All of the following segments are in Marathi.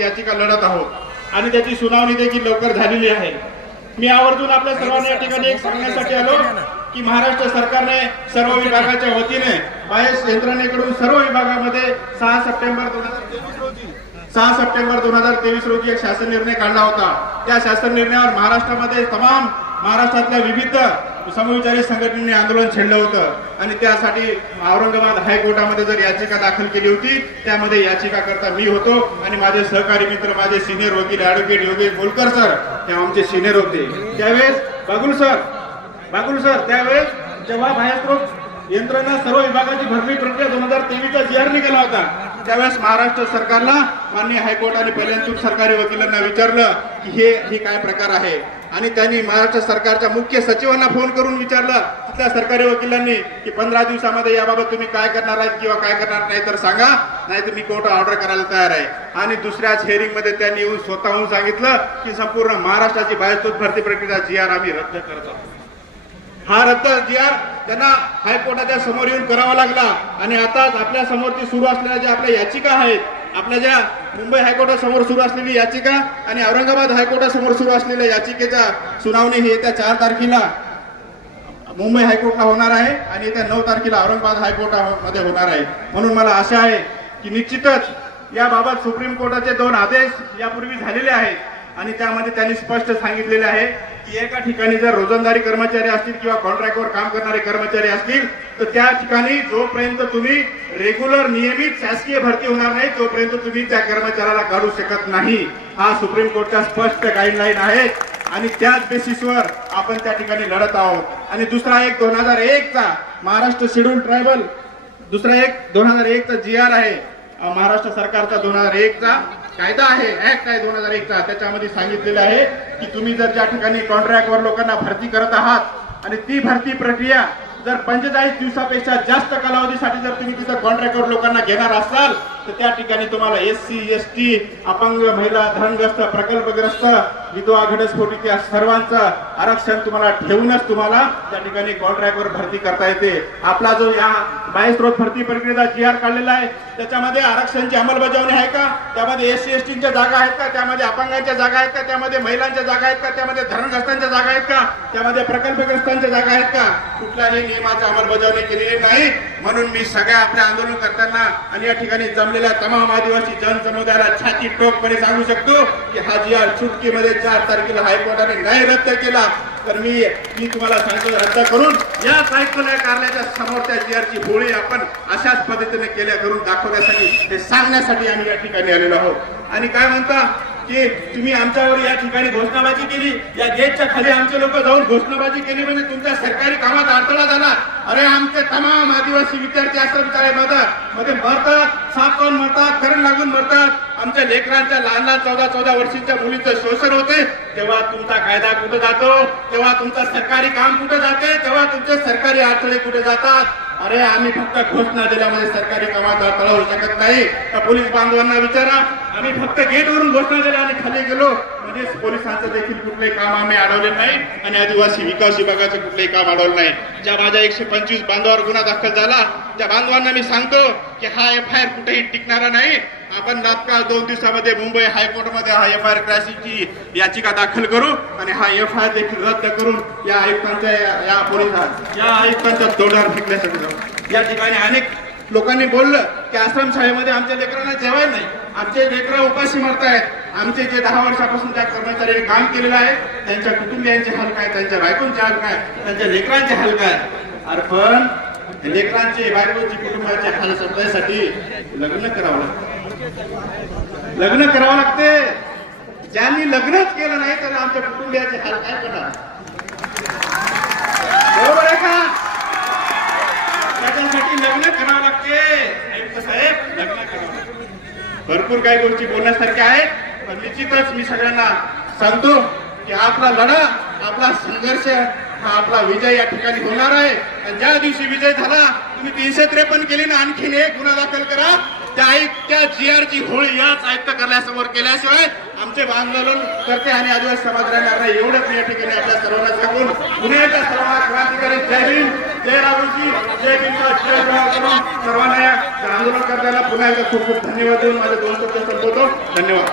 ही याचिका लढत आहोत. आणि त्याची सुनावणी देखील लवकर झालेली आहे. मी आवर्जून आपल्या सर्वांना या ठिकाणी एक सांगण्यासाठी आलो की महाराष्ट्र सरकारने सर्व विभागाच्या वतीने बाहेर यंत्रणेकडून सर्व विभागामध्ये सहा सप्टेंबर दोन हजार तेवीस रोजी सहा सप्टेंबर दोन हजार तेवीस रोजी एक शासन निर्णय काढला होता. त्या शासन निर्णयावर महाराष्ट्रामध्ये तमाम महाराष्ट्रातल्या विविध समविचारी संघटनेने आंदोलन छेडलं होतं. आणि त्यासाठी औरंगाबाद हायकोर्टामध्ये जर याचिका दाखल केली होती त्यामध्ये याचिका करता मी होतो आणि माझे सहकारी मित्र माझे सिनियर वकील ऍडव्होकेट योगेश बोलकर सर हे आमचे सिनियर होते. त्यावेळेस बागुल सर बागुल सर त्यावेळेस जेव्हा बाहेर यंत्रणा सर्व विभागाची भरणी प्रक्रिया दोन हजार तेवीसचा जी आर निघाला होता त्यावेळेस महाराष्ट्र सरकारला माननीय हायकोर्ट आणि पहिल्यांदा सरकारी वकिलांना विचारलं की हे ही काय प्रकार आहे? आणि त्यांनी महाराष्ट्र सरकारच्या मुख्य सचिवांना फोन करून विचारलं. तिथल्या सरकारी वकिलांनी की पंधरा दिवसामध्ये याबाबत तुम्ही काय करणार आहेत किंवा काय करणार नाही तर सांगा. नाही तर मी कोर्ट ऑर्डर करायला तयार आहे. आणि दुसऱ्याच हेअरिंगमध्ये त्यांनी येऊन स्वतःहून सांगितलं की संपूर्ण महाराष्ट्राची बाहेरतूत भरती प्रक्रिया जी आर आम्ही रद्द करत आहोत. हा रद्द जी आर त्यांना हायकोर्टाच्या समोर येऊन करावा लागला. आणि आता आपल्या समोरची सुरू असलेल्या ज्या आपल्या याचिका आहेत आपल्या ज्या मुंबई हायकोर्टासमोर सुरू असलेली याचिका आणि औरंगाबाद हायकोर्टासमोर सुरू असलेल्या याचिकेच्या सुनावणी ही येत्या चार तारखेला मुंबई हायकोर्टला होणार आहे आणि येत्या नऊ तारखेला औरंगाबाद हायकोर्टामध्ये होणार आहे. म्हणून मला आशा आहे की निश्चितच याबाबत सुप्रीम कोर्टाचे दोन आदेश यापूर्वी झालेले आहेत आणि त्यामध्ये त्यांनी स्पष्ट सांगितलेले आहे की एका ठिकाणी जर रोजंदारी कर्मचारी असतील किंवा कॉन्ट्रॅक्टवर काम करणारे कर्मचारी असतील तर त्या ठिकाणी जोपर्यंत तुम्ही रेग्युलर नियमित शासकीय भरती होणार नाही तोपर्यंत तुम्ही त्या कर्मचाऱ्याला काढू शकत नाही. हा सुप्रीम कोर्टचा स्पष्ट गाईडलाईन आहे. आणि त्याच बेसिसवर आपण त्या ठिकाणी लढत आहोत. आणि दुसरा एक दोन हजार एक चा महाराष्ट्र शेड्यूल ट्रायबल दुसरा एक दोन हजार एक चा जी आर आहे. महाराष्ट्र सरकारचा दोन हजार एक चा कायदा आहे. ऍक्ट आहे दोन हजार एक चा. त्याच्यामध्ये सांगितलेलं आहे की तुम्ही जर ज्या ठिकाणी कॉन्ट्रॅक्टवर लोकांना भरती करत आहात आणि ती भरती प्रक्रिया जर पंचेचाळीस दिवसापेक्षा जास्त कालावधीसाठी जर तुम्ही तिथं कॉन्ट्रॅक्टवर लोकांना घेणार असाल तर त्या ठिकाणी तुम्हाला एस सी एस टी अपंग महिला धनग्रस्त प्रकल्पग्रस्त विधवा घटस्फोटी या सर्वांचं आरक्षण तुम्हाला ठेवूनच तुम्हाला त्या ठिकाणी कॉन्ट्रॅक्टवर भरती करता येते. आपला जो या बाह्यस्रोत भरती प्रक्रियेचा जी आर काढलेला आहे त्याच्यामध्ये आरक्षणची अंमलबजावणी आहे का? त्यामध्ये एस सी एस टीच्या जागा आहेत का? त्यामध्ये अपंगांच्या जागा आहेत का? त्यामध्ये महिलांच्या जागा आहेत का? त्यामध्ये धरणग्रस्तांच्या जागा आहेत का? त्यामध्ये प्रकल्पग्रस्तांच्या जागा आहेत का? कुठल्याही नियमाची अंमलबजावणी केलेली नाही. म्हणून मी सगळ्या आपल्या आंदोलन करताना आणि या ठिकाणी जमलेल्या तमाम आदिवासी जनसमुदायाला छाती टोकपणे सांगू शकतो की हा जी आर चुटकीमध्ये चार तारखेला हायकोर्टाने नाही रद्द केला. तर मी मी तुम्हाला सांगतो रद्द करून या साहित्य कार्यालयाच्या समोर त्या जी आरची होळी आपण अशाच पद्धतीने केल्या करून दाखवण्यासाठी हे सांगण्यासाठी आम्ही या ठिकाणी आलेलो आहोत. आणि काय म्हणता? की तुम्ही आमच्यावर या ठिकाणी घोषणाबाजी केली या गेटच्या खाली आमचे लोक जाऊन घोषणाबाजी केली म्हणजे तुमच्या सरकारी कामात अडथळा झाला. अरे आमचे तमाम आदिवासी विद्यार्थी आश्रमशाळे मदत मध्ये मरतात साप करून मरतात करण लागून मरतात. आमच्या लेकरांच्या लहान लहान चौदा चौदा वर्षीच्या मुलीचं शोषण होते. तेव्हा तुमचा कायदा कुठे जातो? तेव्हा तुमचं सरकारी काम कुठे जाते? तेव्हा तुमचे सरकारी अडथळे कुठे जातात? अरे आम्ही फक्त घोषणा दिल्यामध्ये सरकारी कामात अडथळा शकत नाही. तर पोलीस बांधवांना विचारा. आम्ही फक्त गेटवरून घोषणा दिल्या आणि खाली गेलो. म्हणजे पोलिसांचं देखील कुठलंही काम आम्ही अडवले नाही आणि आदिवासी विकास विभागाचं कुठलंही काम अडवलं नाही. ज्या माझ्या एकशे पंचवीस बांधवावर गुन्हा दाखल झाला त्या बांधवांना मी सांगतो की हा एफ आय आर कुठेही टिकणारा नाही. आपण तात्काळ दोन दिवसामध्ये मुंबई हायकोर्टमध्ये हा एफ आय आर क्रॅशिंगची याचिका दाखल करू आणि हा एफ आय आर देखील रद्द करून या आयुक्तांच्या या- या पोलिसात या आयुक्तांच्या तोंडावर फेकण्यासाठी जाऊ. या ठिकाणी अनेक लोकांनी बोललं की आश्रमशाळेमध्ये आमच्या लेकरांना जेवायला नाही. आमचे लेकरं उपाशी मरतायत. आमचे जे दहा वर्षापासून त्या कर्मचाऱ्यांनी काम केलेलं आहे त्यांच्या कुटुंबियांचे हाल काय त्यांच्या बायकोंचे हाल काय त्यांच्या लेकरांचे हाल काय? अरे पण लेकरांचे बायकोचे कुटुंबाचे हाल संपण्यासाठी लग्न करावं लागतं. लग्न करावं लागते. ज्यांनी लग्नच केलं नाही तर आमच्या कुटुंबियाचे हाल काय करणार? बरोबर आहे का? त्याच्यासाठी लग्न करावं लागते. साहेब लग्न करावं लागते. भरपूर काही गोष्टी बोलण्यासारख्या आहेत पण निश्चितच मी सगळ्यांना सांगतो की आपला लढा आपला संघर्ष हा आपला विजय या ठिकाणी होणार आहे. आणि ज्या दिवशी विजय झाला तुम्ही तीनशे त्रेपन्न केली ना आणखीन एक गुन्हा दाखल करा. त्या आयुक्त त्या जी आरची होळी याच आयुक्त करण्यासमोर केल्याशिवाय आमचे आंदोलन करते आणि आदिवासी समाज राहणार नाही एवढंच मी या ठिकाणी आपल्या सर्वांना सांगून पुण्याच्या एकदा सर्वांना क्रांतिकारी जय भीम जय राहुलजी जय भीमचा जय करून सर्वांना या आंदोलन करताना पुन्हा एकदा खूप खूप धन्यवाद देऊन माझे दोन शब्द संपवतो. धन्यवाद.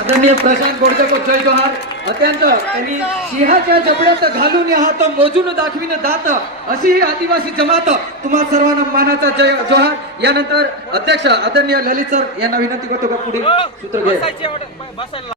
आदरणीय प्रशांत गोडके जय जोहार. अत्यंत त्यांनी सिंहाच्या जबड्यात घालून या हात मोजून दाखविन दात. अशी ही आदिवासी जमात तुम्हा सर्वांना मानाचा जय जोहार. यानंतर अध्यक्ष आदरणीय ललित सर यांना विनंती करतो का पुढे सूत्र घे.